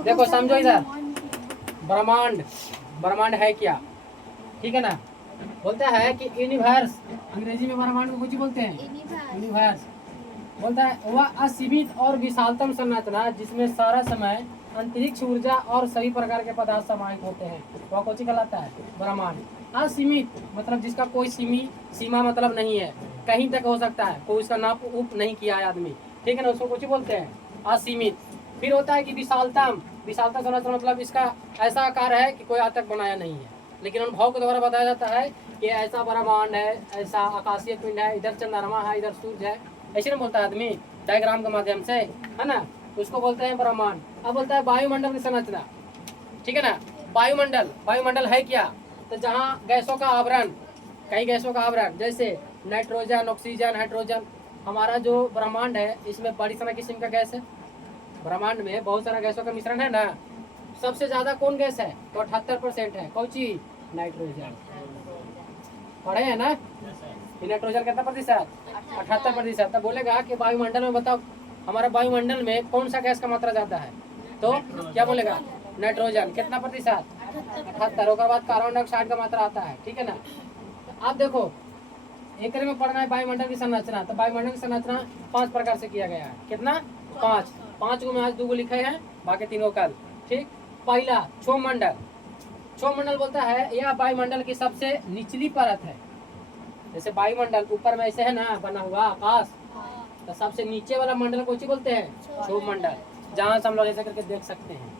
देखो समझो इधर, ब्रह्मांड, ब्रह्मांड है क्या, ठीक है ना। बोलता है कि यूनिवर्स, अंग्रेजी में ब्रह्मांड को कुछ बोलते हैं, यूनिवर्स। बोलता है वह असीमित और विशालतम संरचना जिसमें सारा समय, अंतरिक्ष ऊर्जा और सभी प्रकार के पदार्थ समाहित होते हैं, वह कौन सी कहलाता है, ब्रह्मांड। असीमित मतलब जिसका कोई सीमा मतलब नहीं है, कहीं तक हो सकता है, कोई उसका नाप उप नहीं किया है आदमी, ठीक है ना, उसको कुछ बोलते हैं असीमित। फिर होता है कि विशालतम, विशालता संरचना मतलब इसका ऐसा आकार है कि कोई आज तक बनाया नहीं है, लेकिन अनुभव के द्वारा बताया जाता है कि ऐसा ब्रह्मांड है, ऐसा आकाशीय पिंड है, इधर चंद्रमा है, इधर सूर्य है, ऐसे ना बोलता है आदमी डायग्राम के माध्यम से, है ना, उसको बोलते हैं ब्रह्मांड। अब बोलता है वायुमंडल की संरचना, ठीक है ना। वायुमंडल, वायुमंडल है क्या, तो जहाँ गैसों का आवरण, कई गैसों का आवरण, जैसे नाइट्रोजन, ऑक्सीजन, हाइड्रोजन। हमारा जो ब्रह्मांड है इसमें बड़ी सारा किस्म का गैस है, ब्रह्मांड में बहुत सारा गैसों का मिश्रण है ना। सबसे ज्यादा कौन गैस है, तो 78% है, कौन सी, नाइट्रोजन। पढ़े हैं ना, नाइट्रोजन कितना प्रतिशत, 78%। तब बोलेगा कि वायुमंडल में बताओ हमारा वायुमंडल में कौन सा गैस का मात्रा ज्यादा है, तो क्या बोलेगा, नाइट्रोजन। कितना प्रतिशत, 78। उसके बाद कार्बन डाइऑक्साइड का मात्रा आता है, ठीक है ना। आप देखो एक में पढ़ना है वायुमंडल की संरचना, तो वायुमंडल की संरचना 5 प्रकार से किया गया है, कितना, 5 को में आज 2 को लिखे हैं, बाकी 3 कल, ठीक। पहला क्षोमंडल, क्षोमंडल बोलता है यह वायुमंडल की सबसे निचली परत है। जैसे वायुमंडल ऊपर में ऐसे है ना बना हुआ आकाश, तो सबसे नीचे वाला मंडल को बोलते हैं क्षोमंडल, जहाँ से हम लोग ऐसे करके देख सकते हैं,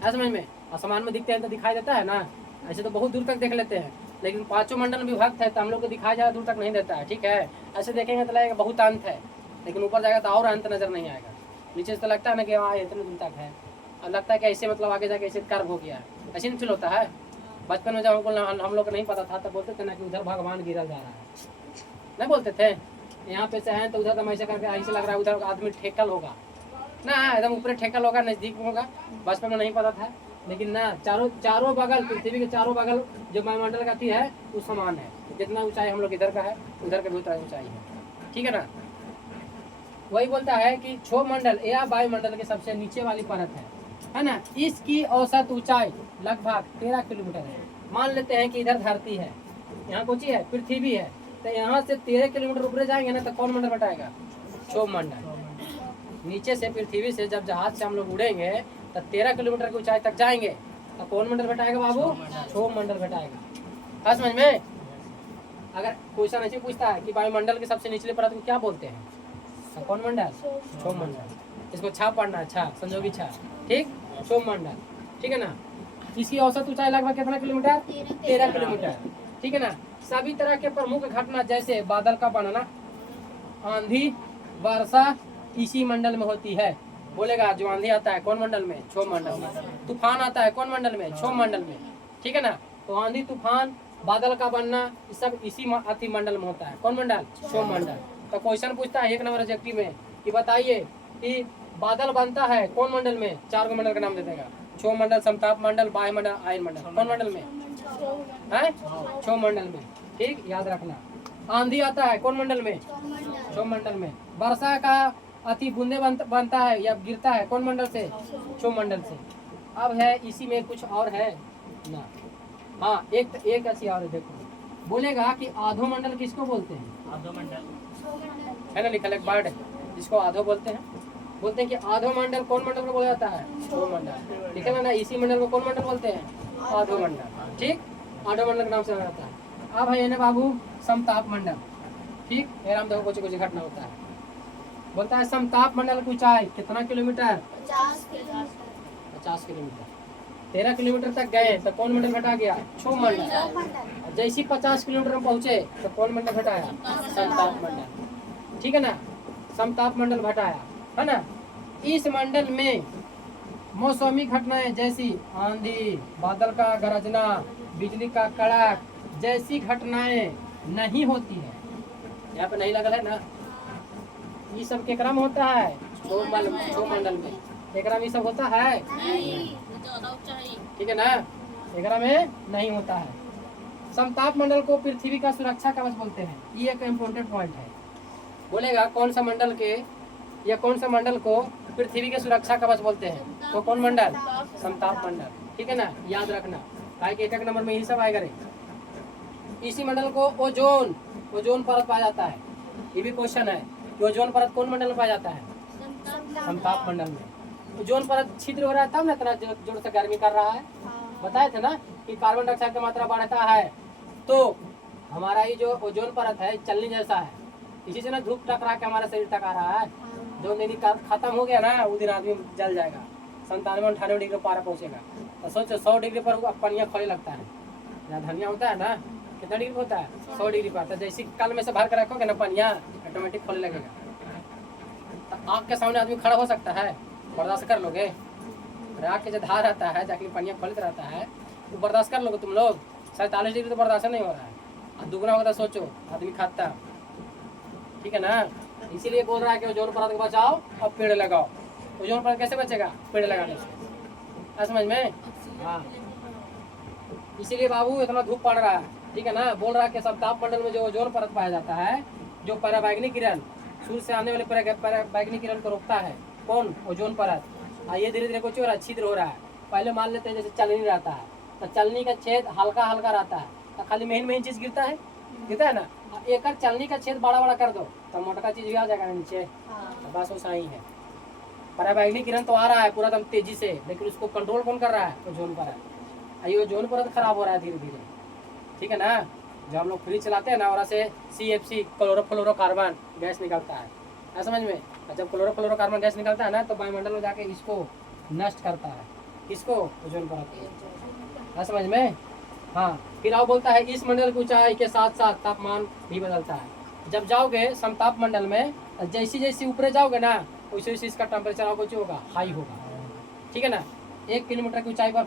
ऐसा समझ में, आसमान में दिखते हैं तो दिखाई देता है ना, ऐसे तो बहुत दूर तक देख लेते हैं, लेकिन 5 मंडल में विभक्त है तो हम लोग को दिखाई ज़्यादा दूर तक नहीं देता है, ठीक है। ऐसे देखेंगे तो लगेगा बहुत अंत है, लेकिन ऊपर जाएगा तो और अंत नजर नहीं आएगा, नीचे से तो लगता है ना कि हाँ इतने दूर तक है, और लगता है कि ऐसे मतलब आगे जाके ऐसे कर्व हो गया है, ऐसे नहीं फील होता है। बचपन में जब हम लोग को नहीं पता था तो बोलते थे ना कि उधर भगवान गिरल जा रहा है, नहीं बोलते थे, यहाँ पे से हैं तो उधर तो ऐसे करके ऐसे लग रहा है उधर आदमी ठेकल होगा ना, एकदम ऊपर ठेकल होगा, नजदीक होगा। बचपन में नहीं पता था, लेकिन ना चारों बगल, पृथ्वी के चारों बगल जो वायुमंडल का है वो समान है, जितना ऊंचाई हम लोग इधर का है उधर का भी उतना ऊंचाई है, ठीक है ना। वही बोलता है कि क्षोमंडल यह वायुमंडल के सबसे नीचे वाली परत है ना। इसकी औसत ऊंचाई लगभग 13 किलोमीटर है। मान लेते हैं कि इधर धरती है, यहाँ कौन सी है, पृथ्वी है, तो यहाँ से 13 किलोमीटर ऊपर जाएंगे ना तो कौन मंडल बटाएगा, क्षोमंडल। नीचे से पृथ्वी से जब जहाज से हम लोग उड़ेंगे तो 13 किलोमीटर की ऊंचाई तक जाएंगे तो कौन मंडल घटाएगा बाबू, क्षोमंडल घटाएगा। हाँ समझ में। अगर क्वेश्चन ऐसे पूछता है कि वायुमंडल के सबसे निचले परत को क्या बोलते हैं, तो कौन मंडल, क्षोमंडल। इसको छा पढ़ना, छा संजोगी छा, ठीक, क्षोमंडल, ठीक है ना। इसकी औसत ऊंचाई लगभग कितना किलोमीटर, 13 किलोमीटर, ठीक है ना। सभी तरह के प्रमुख घटना जैसे बादल का बनना, आंधी, वर्षा इसी मंडल में होती है। बोलेगा जो आंधी आता है कौन मंडल में, क्षोमंडल में। तूफान आता है कौन मंडल में, क्षोमंडल में, ठीक है ना। तो आंधी, तूफान, बादल का बनना ये सब इसी अति मंडल में होता है, कौन मंडल, क्षोमंडल। तो क्वेश्चन पूछता है 1 नंबर ऑब्जेक्टिव में कि बताइए कि बादल बनता है कौन मंडल में, 4 मंडल का नाम दे देगा, क्षोमंडल, समताप मंडल, वायुमंडल, आयन मंडल, कौन मंडल में है, क्षोमंडल में, ठीक, याद रखना। आंधी आता है कौन मंडल में, क्षोमंडल में। वर्षा का अति बूंदे बनता है या गिरता है कौन मंडल से, क्षोमंडल से। अब है इसी में कुछ और है ना, हाँ एक ऐसी और है, देखो बोलेगा कि आधो मंडल किसको बोलते हैं, आधो मंडल है ना, लिखा एक वर्ड जिसको आधो बोलते हैं। बोलते हैं कि आधो मंडल कौन मंडल को बोला जाता है, क्षोमंडल, लिखा ना, इसी मंडल को कौन मंडल बोलते हैं, आधो मंडल, ठीक, आधो मंडल के नाम से जाता है। अब है ना बाबू समताप मंडल, ठीक, राम देखो कुछ घटना होता है। बोलता है समताप मंडल की ऊंचाई कितना किलोमीटर, 50 किलोमीटर। 13 किलोमीटर तक गए तो कौन मंडल घटा गया, क्षोमंडल। जैसे 50 किलोमीटर में पहुंचे तो कौन मंडल घटाया, समताप मंडल, ठीक है ना, समताप मंडल घटाया, है ना। इस मंडल में मौसमी घटनाएं जैसी आंधी, बादल का गरजना, बिजली का कड़ाक जैसी घटनाएं नहीं होती है। यहाँ पे नहीं लगा है ना, ये सब के क्रम होता है क्षोमंडल में, एकरा में ये सब होता है, ठीक है ना, एकरा में नहीं होता है। समताप मंडल को पृथ्वी का सुरक्षा कवच बोलते हैं, ये एक इम्पोर्टेंट पॉइंट है। बोलेगा कौन सा मंडल के या कौन सा मंडल को पृथ्वी के सुरक्षा कवच बोलते हैं, तो कौन मंडल? समताप मंडल। ठीक है ना, याद रखना, काहे कि एक नंबर में यही सब आएगा रे। इसी मंडल को ओजोन, ओजोन परत पाया जाता है। ये भी क्वेश्चन है कि ओजोन परत कौन मंडल में पाया जाता है? समताप मंडल में। ओजोन परत छिद्र हो रहा है तब ना इतना जोर से गर्मी कर रहा है। बताए थे ना कि कार्बन डाइऑक्साइड की मात्रा बढ़ता है तो हमारा ये जो ओजोन परत है चलनी जैसा है, इसी से ना धूप टकरा के हमारा शरीर टका रहा है। जो दिन खत्म हो गया ना उस दिन आदमी जल जाएगा, 97-98 डिग्री पारा पहुंचेगा। तो सोचो 100 डिग्री पर पनिया खोले लगता है, जहाँ धनिया होता है ना कितना डिग्री होता है? 100 डिग्री पर। तो जैसे कल में से भर कर रखोगे ना पनिया ऑटोमेटिक खोलने लगेगा। तो आग के सामने आदमी खड़ा हो सकता है? बर्दाश्त कर लोगे? आग के जो धार रहता है जाके पनिया खोलते रहता है तो बर्दाश्त कर लोगे तुम लोग? 47 डिग्री तो बर्दाश्त नहीं हो रहा है, और दुगना होगा तो सोचो आदमी खाता। ठीक है ना, इसीलिए बोल रहा है कि ओजोन परत को बचाओ और पेड़ लगाओ। ओजोन परत कैसे बचेगा? पेड़ लगाने से। समझ में? हाँ, इसीलिए बाबू इतना धूप पड़ रहा है। ठीक है ना, बोल रहा है कि समताप मंडल में जो ओजोन परत पाया जाता है, जो पराबैंगनी किरण सूर्य से आने वाले पराबैंगनी किरण को रोकता है, कौन? ओजोन परत। ये धीरे धीरे कुछ हो रहा है, छिद्र हो रहा है। पहले मान लेते हैं जैसे चलनी रहता है तो चलनी का छेद हल्का हल्का रहता है, तो खाली महीन चीज गिरता है ना। एक चलनी का छेद बड़ा बड़ा कर दो तो मोटका चीज भी आ जाएगा नीचे। तो बस वैसा ही है, पराबैंगनी किरण तो आ रहा है पूरा दम तेजी से, लेकिन उसको कंट्रोल कौन कर रहा है? ओजोन परत। ये ओजोन परत खराब हो रहा है धीरे धीरे। ठीक है ना, जब हम लोग फ्रिज चलाते हैं ना और से CFC क्लोरोफ्लोरोकार्बन गैस निकलता है, समझ में? जब क्लोरोफ्लोरोकार्बन गैस निकलता है ना तो वायुमंडल में जाके इसको नष्ट करता है, इसको ओजोन परत। समझ में? हाँ, फिर आओ बोलता है इस मंडल की ऊंचाई के साथ साथ तापमान भी बदलता है। जब जाओगे समताप मंडल में, जैसी जैसी ऊपर जाओगे ना वैसे वैसे इसका टेम्परेचर कुछ होगा, हाई होगा। ठीक है ना, 1 किलोमीटर की ऊंचाई पर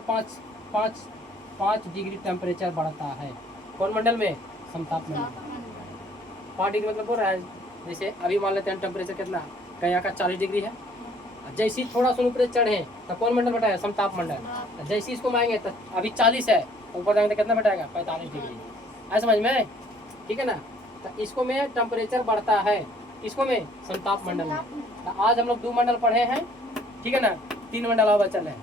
5 डिग्री टेम्परेचर बढ़ता है। कौन मंडल में? समताप मंडल। 5 डिग्री मतलब बोल रहा है जैसे अभी मान लेते हैं टेम्परेचर कितना, कहीं का 40 डिग्री है। जैसे थोड़ा सा ऊपर चढ़े तो कौन मंडल बताया? समताप मंडल। जैसे इसको मांगे तो अभी 40 है, ऊपर जाएंगे तो कितना बैठाएगा? 45 डिग्री। है समझ में? ठीक है ना, तो इसको में टेम्परेचर बढ़ता है, इसको में समताप मंडल में। तो आज हम लोग 2 मंडल पढ़े हैं। ठीक है ना, 3 मंडल और बचल है,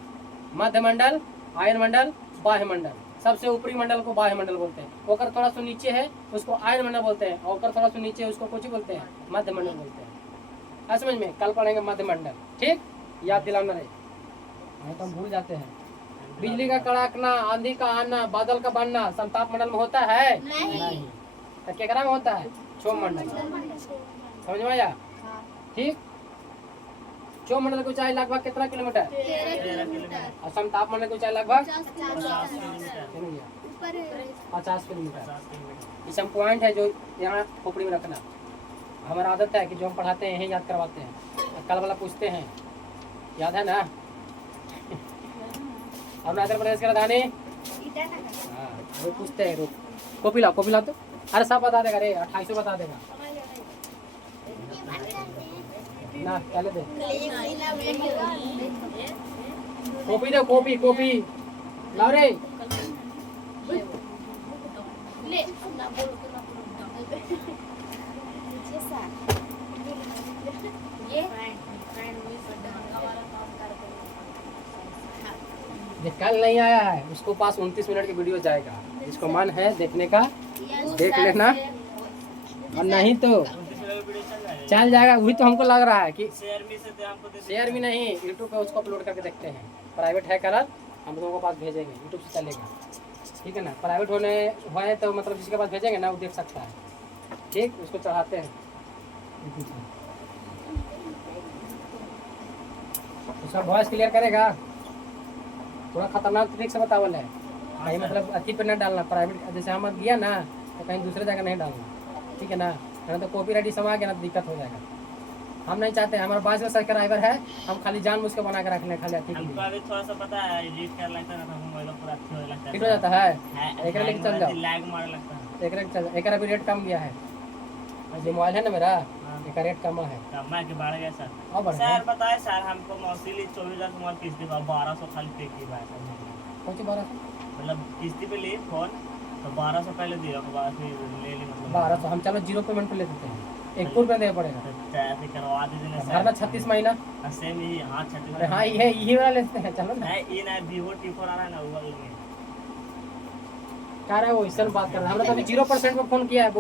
मध्य मंडल, आयन मंडल, बाह्य मंडल। सबसे ऊपरी मंडल को बाह्य मंडल बोलते हैं, ओकर थोड़ा सा नीचे है उसको आयन मंडल बोलते हैं, और ओकर थोड़ा सा नीचे है उसको कुछ बोलते हैं? मध्य मंडल बोलते हैं। समझ में? कल पढ़ेंगे मध्य मंडल। ठीक, याद दिलाना रहे, नहीं तो हम भूल जाते हैं। बिजली का कड़कना, आंधी का आना, बादल का बनना समताप मंडल में होता है? नहीं। तो केकरा में होता है? क्षोभ मंडल। समझ में आया? ठीक, क्षोभ मंडल की ऊंचाई लगभग कितना किलोमीटर? 13 किलोमीटर। और समताप मंडल की ऊंचाई लगभग 50 किलोमीटर। ये सब पॉइंट है जो यहाँ खोपड़ी में रखना। हमारा आदत है कि जो हम पढ़ाते हैं यही याद करवाते हैं। कल वाला पूछते हैं, याद है ना? अरुणाचल प्रदेश की राजधानी? हाँ, वो पूछते हैं। रुक, कॉपी ला तो। अरे सब बता देगा रे, 2800 बता देगा ना। चले दे कॉपी दो, कॉपी लाओ रे। ये कल नहीं आया है उसको पास 29 मिनट की वीडियो जाएगा, जिसको मन है देखने का देख लेना, और नहीं तो चल जाएगा। वही तो हमको लग रहा है कि शेयर भी नहीं, यूट्यूब पे उसको अपलोड करके देखते हैं। प्राइवेट है कलर, हम लोगों के पास भेजेंगे, यूट्यूब से चलेगा। ठीक है ना, प्राइवेट होने तो मतलब जिसके पास भेजेंगे ना वो देख सकता है। ठीक, उसको चढ़ाते हैं। उसका वॉइस क्लियर करेगा, थोड़ा खतरनाक तरीके से बतावल है। कहीं मतलब अति पे न डालना, प्राइवेट जैसे हम दिया ना तो कहीं दूसरे जगह नहीं डालना। ठीक है ना, तो कॉपीराइट समा गया ना तो दिक्कत हो जाएगा। हम नहीं चाहते, हमारा 22 का सब्सक्राइबर है, हम खाली जान मुझ के बना के रख लें खाली। हमको अभी थोड़ा सा पता है, एडिट कर लेते हैं ना तो मोबाइल पूरा अच्छा हो जाता है, ठीक हो जाता है। एक लेके चल जाओ, लैग मार लगता है। एक चल, एक अभी रेट कम गया है, जो मोबाइल है ना मेरा, एक रेट कम है, कम है कि बढ़ गया सर? अब बढ़ गया सर। पता है सर, हमको मौसीली 24,000 मोबाइल किस्ती पर 1200 खाली पे की बात है। कौन सी 1200? मतलब किस्ती पे लिए फोन तो 1200 पहले दिया, फिर ले ली मतलब 1200। हम चलो 0 पेमेंट पे ले देते हैं, 1 रुपया देना पड़ेगा। ऐसे करवा दीजिए ना घर में 36 महीना। सेम ही। हाँ 36। अरे हाँ ये वाला लेते हैं, चलो ना। ये ना Vivo T4 आ रहा है ना, वो वाला लेंगे। कह रहा है वो इससे बात कर रहा है। हमने तो अभी 0% पे फोन किया है,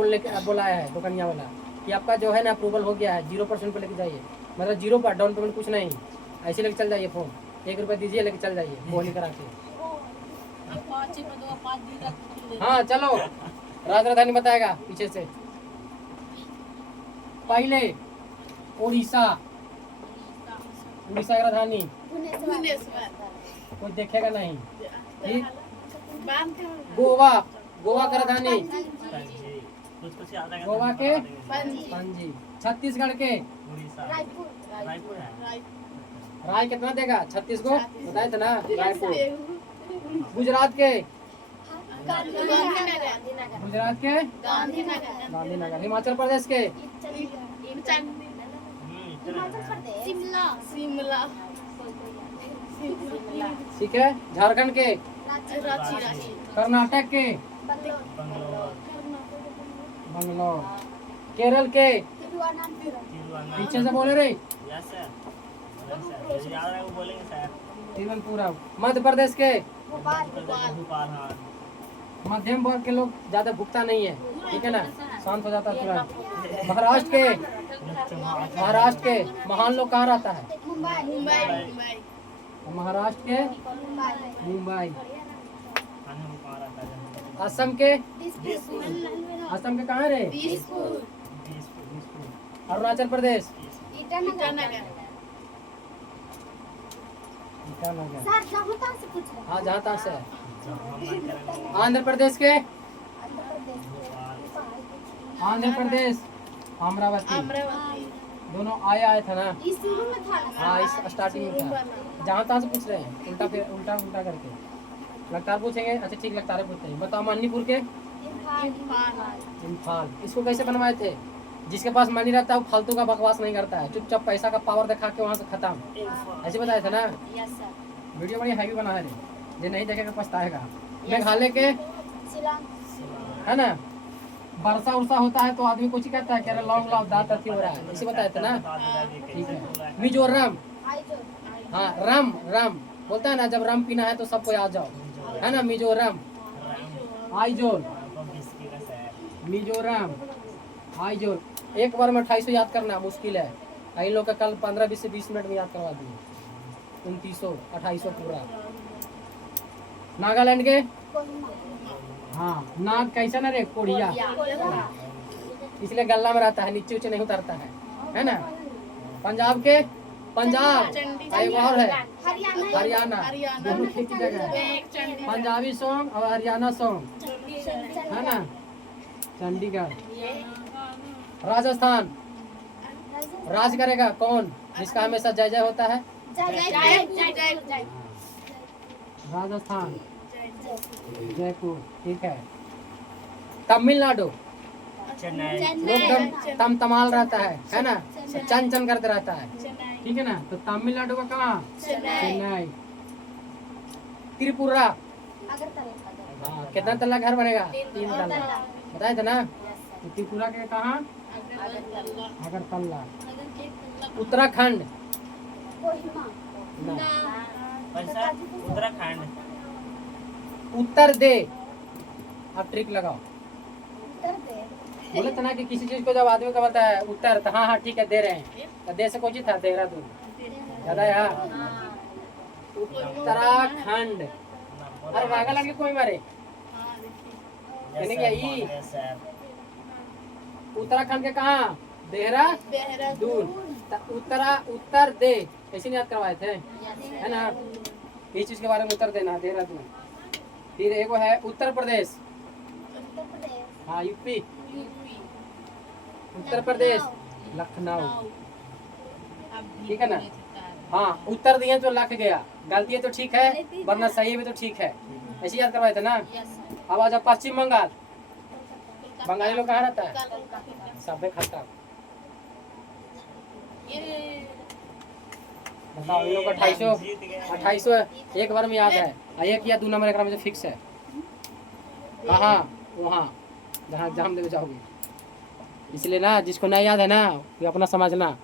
बोला है दुकानिया वाला कि आपका जो है ना अप्रूवल हो गया है, 0% पे लेके जाइए, मतलब 0 पर, डाउन पेमेंट कुछ नहीं, ऐसे लेके चल जाइए फोन, 1 रुपया दीजिए लेके चल जाइए बोली करा के। हाँ चलो, राजधानी बताएगा पीछे से। पहले उड़ीसा, उड़ीसा की राजधानी कोई देखेगा नहीं, ठीक। गोवा, गोवा की राजधानी कुछ याद आएगा। गोवा के पणजी। छत्तीसगढ़ के उड़ीसा, रायपुर है। राय कितना देगा 36 को, बताए थे ना, रायपुर। गुजरात के, गुजरात के गांधीनगर। हिमाचल प्रदेश के शिमला। ठीक है। झारखंड के, कर्नाटक के बंगलोर, केरल के, पीछे से बोले रे, यस सर, मुझे याद है वो बोलेंगे सर। तिरुवनंतपुरम। मध्य प्रदेश के, भोपाल। हाँ मध्यम वर्ग के लोग ज्यादा भुगता नहीं है, ठीक है ना, शांत हो जाता है तुरंत। महाराष्ट्र के, महाराष्ट्र के महान लोग कहाँ रहता है, महाराष्ट्र के मुंबई। असम के, असम के कहाँ रे, अरुणाचल प्रदेश, ईटानगर। हाँ जहाँ तहाँ से। आंध्र प्रदेश के, आंध्र प्रदेश अमरावती। दोनों आया था ना, हाँ इस स्टार्टिंग में था। जहाँ तहाँ से पूछ रहे हैं, उल्टा फिर उल्टा करके। लगातार पूछेंगे, अच्छा ठीक लगातार पूछते हैं। बताओ मणिपुर के, इम्फाल। इसको कैसे बनवाए थे, जिसके पास मनी रहता है वो फालतू का बकवास नहीं करता है, चुपचाप पैसा का पावर दिखा के वहाँ से खत्म, ऐसे बताया था ना। वीडियो बड़ी हैवी बना है रे, जो नहीं देखेगा पछताएगा। मेघालय के है ना, वर्षा उर्षा होता है तो आदमी कुछ कहता है, कह रहा लॉन्ग लॉन्ग दांत अथी हो रहा है, इसे बताया था ना, ठीक है। मिजोरम, हाँ रम रम बोलता है ना, जब रम पीना है तो सबको आ जाओ, है ना। मिजोरम, आइजोल, मिजोरम, आइजोल। एक बार में 2800 याद करना मुश्किल है, इन लोग का कल 15-20 से 20 मिनट में याद करवा दिए। 2900 2800 पूरा। नागालैंड के, हाँ नाग कैसा ना रे, कोढ़िया, इसलिए गला में रहता है, नीचे ऊंचे नहीं उतरता है ना। पंजाब के, पंजाब एक और है हरियाणा, दोनों ठीक जगह है। पंजाबी सॉन्ग और हरियाणा सॉन्ग, है ना। चंडीगढ़। राजस्थान, राज करेगा कौन, जिसका हमेशा जय जय होता है, राजस्थान, जयपुर, ठीक है। तमिलनाडु, लोग तम तमाल रहता है ना, चन चन करते रहता है, ठीक है ना। तो तमिलनाडु का कहाँ, चेन्नई। त्रिपुरा, हाँ कितना तल्ला घर बनेगा, 3 तल्ला, बताए थे ना। तो त्रिपुरा के कहाँ, अगरतला। उत्तराखंड, उत्तराखंड, उत्तर दे। अब ट्रिक लगाओ, बोले तो ना कि किसी चीज को जब आदमी का बोलता है उत्तर, तो हाँ हाँ ठीक है दे रहे हैं, तो दे से कोई था, देहरादून ज्यादा है। उत्तराखंड, अरे वागा लड़के कोई मारे, उत्तराखंड के कहाँ, देहरादून। उत्तर दे ऐसे नहीं याद करवाए थे, है ना। इस चीज के बारे में उत्तर देना, देहरादून। फिर एक है उत्तर प्रदेश, हाँ यूपी। उत्तर प्रदेश, लखनऊ, ठीक है ना। हाँ उत्तर दिए तो लख गया, गलती है तो ठीक है, वरना सही भी तो ठीक है, ऐसे याद करवाए थे ना। अब आ जाओ पश्चिम बंगाल, बंगाली लोग कहाँ रहता है, सब खत्म। बताओ इन लोग को 2800 एक बार में याद है, एक या 2 नंबर एक में फिक्स है। कहाँ, वहाँ जहाँ एग्जाम देने जाओगे। इसलिए ना जिसको नहीं याद है ना ये अपना समझना।